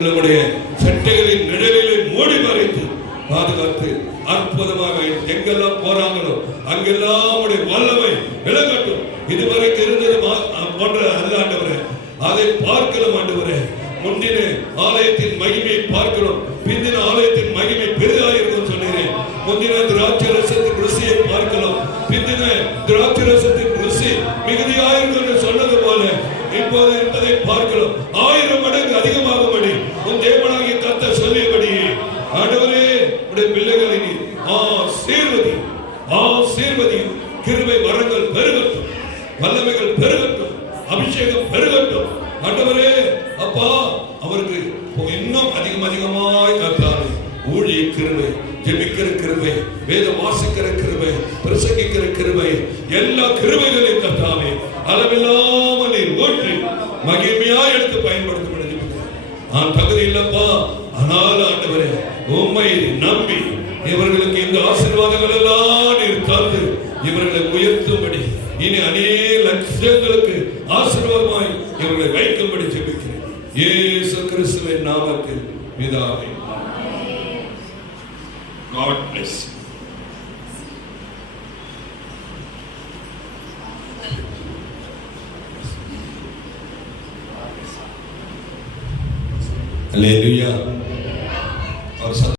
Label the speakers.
Speaker 1: நம்முடைய சட்டைகளின் நிழலிலே மூடி மறைத்து பாதுகாத்து அற்புதமாக எங்கெல்லாம் போறாங்களோ அங்கெல்லாம் வல்லமை விளங்கட்டும். இதுவரைக்கும் இருந்தது போன்ற அல்ல ஆண்டவரே. அதை பார்க்கலாம் ஆண்டவரே. முந்தின ஆலயத்தின் மகிமையை பார்க்கிறோம். பிந்தின ஆலயத்தின் மகிமை பெரிதாயிருக்கும் சொன்னீரேன் முந்தின திராட்சை ரசத்தின் ருசியை பார்க்கலாம். பிந்தின திராட்சை ரசத்தின் ருசி மிகுதியாயிருக்கும் என்று சொன்னது போல இப்போது இருப்பதை பார்க்கலாம் ஆயிரம் மடங்கு பிள்ளைகளை நீ ஆசீர்வதி ஆசீர்வதி கிருபை வரங்கள் பெருகட்டும் வல்லமைகள் பெருகட்டும் அபிஷேகம் பெருகட்டும். ஆண்டவரே அப்பா அவருக்கு இன்னும் அதிகம் அதிகமாய் கத்தாரு. ஊழிய கிருபை ஜெபிக்கிற கிருபை வேத வாசிக்கிற கிருபை பிரசங்கிக்கிற கிருபை எல்லா கிருபைகளையும் கத்தாவே அளவில்லாமல் நீர் ஓற்றி மகிமையா எடுத்து பயன்படுத்த நான் தகுதி இல்லப்பா. ஆனால் ஆண்டவரே உண்மை நம்பி இவர்களுக்கு இந்த ஆசீர்வாதங்கள் எல்லாம் நீர் தந்து இவர்களை உயர்த்தும்படி இனி அநேக லட்சங்களுக்கு ஆசீர்வாதமாய் இவர்களை வைக்கும்படி ஜெபிக்கிறேன் ஏசு கிறிஸ்துவின் நாமத்தில் பிதாவே God bless you. Hallelujah. ಅವ್ರ